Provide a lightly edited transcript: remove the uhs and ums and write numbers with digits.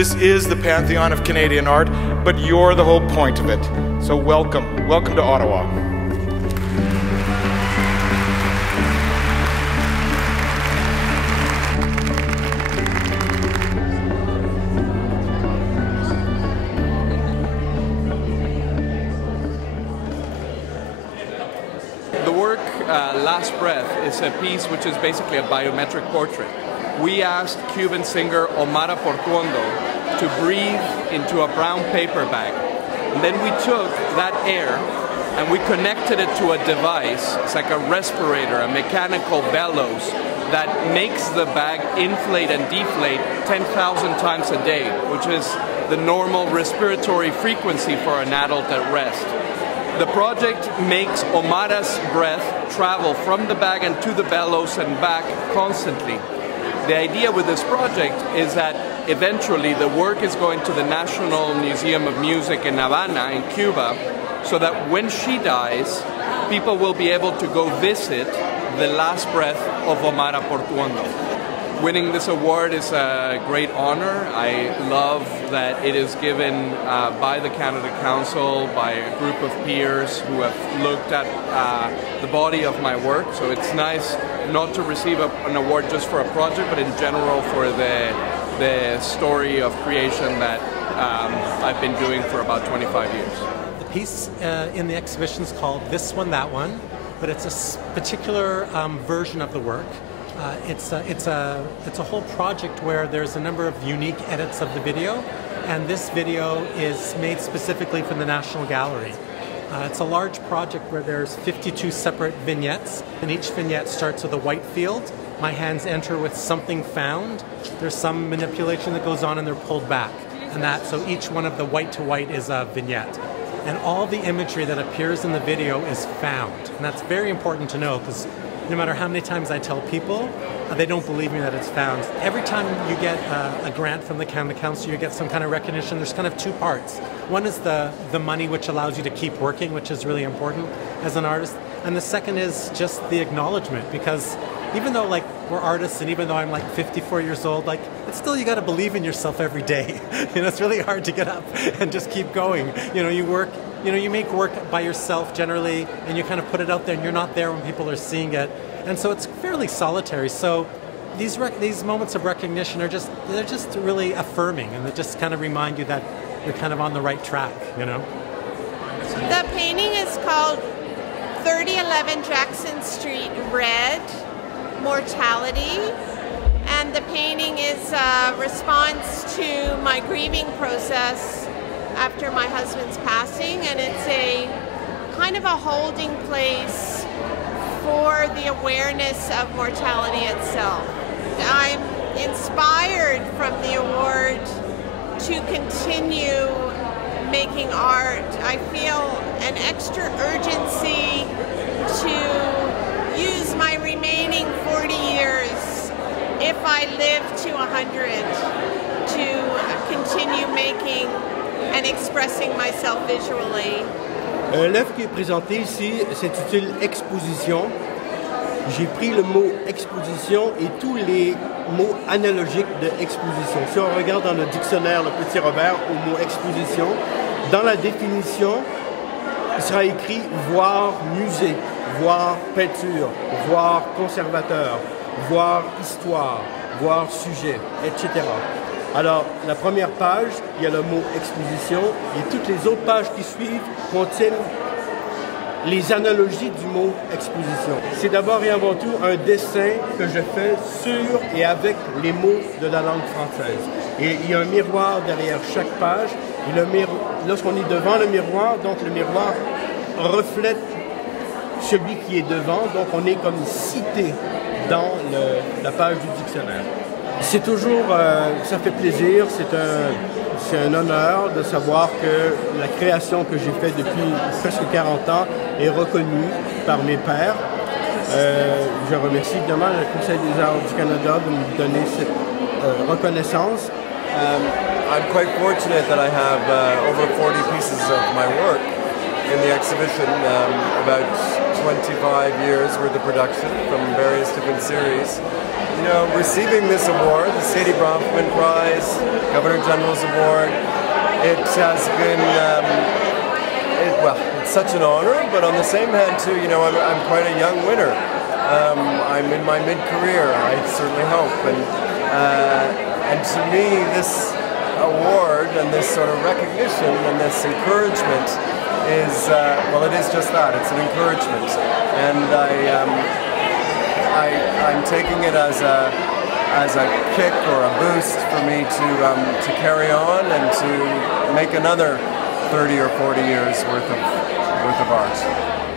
This is the pantheon of Canadian art, but you're the whole point of it. So welcome. Welcome to Ottawa. The work, Last Breath, is a piece which is basically a biometric portrait. We asked Cuban singer Omara Portuondo to breathe into a brown paper bag. And then we took that air and we connected it to a device. It's like a respirator, a mechanical bellows that makes the bag inflate and deflate 10,000 times a day, which is the normal respiratory frequency for an adult at rest. The project makes Omara's breath travel from the bag and to the bellows and back constantly. The idea with this project is that eventually the work is going to the National Museum of Music in Havana, in Cuba, so that when she dies, people will be able to go visit the last breath of Omara Portuondo. Winning this award is a great honor. I love that it is given by the Canada Council, by a group of peers who have looked at the body of my work. So it's nice not to receive an award just for a project, but in general for the story of creation that I've been doing for about 25 years. The piece in the exhibition is called This One, That One, but it's a particular version of the work. It's a whole project where there's a number of unique edits of the video, and this video is made specifically for the National Gallery. It's a large project where there's 52 separate vignettes, and each vignette starts with a white field. My hands enter with something found. There's some manipulation that goes on and they're pulled back. So each one of the white to white is a vignette. And all the imagery that appears in the video is found. And that's very important to know, because no matter how many times I tell people, they don't believe me that it's found. Every time you get a grant from the Canada Council, you get some kind of recognition. There's kind of two parts. One is the money, which allows you to keep working, which is really important as an artist. And the second is just the acknowledgement, because even though we're artists and even though I'm 54 years old, it's still, you got to believe in yourself every day. It's really hard to get up and just keep going. You work, you make work by yourself generally, and you kind of put it out there and you're not there when people are seeing it. And so it's fairly solitary. So these moments of recognition they're just really affirming, and they just kind of remind you that you're kind of on the right track, The painting is called 3011 Jackson Street Red, Mortality, and the painting is a response to my grieving process after my husband's passing, and it's a kind of a holding place for the awareness of mortality itself. I'm inspired from the award to continue making art. I feel an extra urgency to use my remaining 40 years, if I live to 100, to continue making and expressing myself visually. L'œuvre qui est présentée ici s'intitule Exposition. J'ai pris le mot exposition et tous les mots analogiques de exposition. Si on regarde dans le dictionnaire, le petit Robert, au mot exposition, dans la définition, il sera écrit voir musée, voir peinture, voir conservateur, voir histoire, voir sujet, etc. Alors, la première page, il y a le mot exposition et toutes les autres pages qui suivent contiennent les analogies du mot exposition. C'est d'abord et avant tout un dessin que je fais sur et avec les mots de la langue française. Et il y a un miroir derrière chaque page. Et lorsqu'on est devant le miroir, donc le miroir reflète celui qui est devant. Donc on est comme cité dans la page du dictionnaire. C'est toujours, ça fait plaisir, c'est un honneur de savoir que la création que j'ai faite depuis presque 40 ans est reconnue par mes pairs. Je remercie évidemment le Conseil des arts du Canada de me donner cette reconnaissance. I'm quite fortunate that I have over 40 pieces of my work in the exhibition, about 25 years worth of production from various different series. You know, receiving this award, the Sadie Bronfman Prize, Governor General's Award, it has been, it's such an honor, but on the same hand too, you know, I'm quite a young winner. I'm in my mid-career, I certainly hope, and to me this award and this sort of recognition and this encouragement is, well, it is just that, it's an encouragement, and I'm taking it as a kick or a boost for me to carry on and to make another 30 or 40 years worth of art.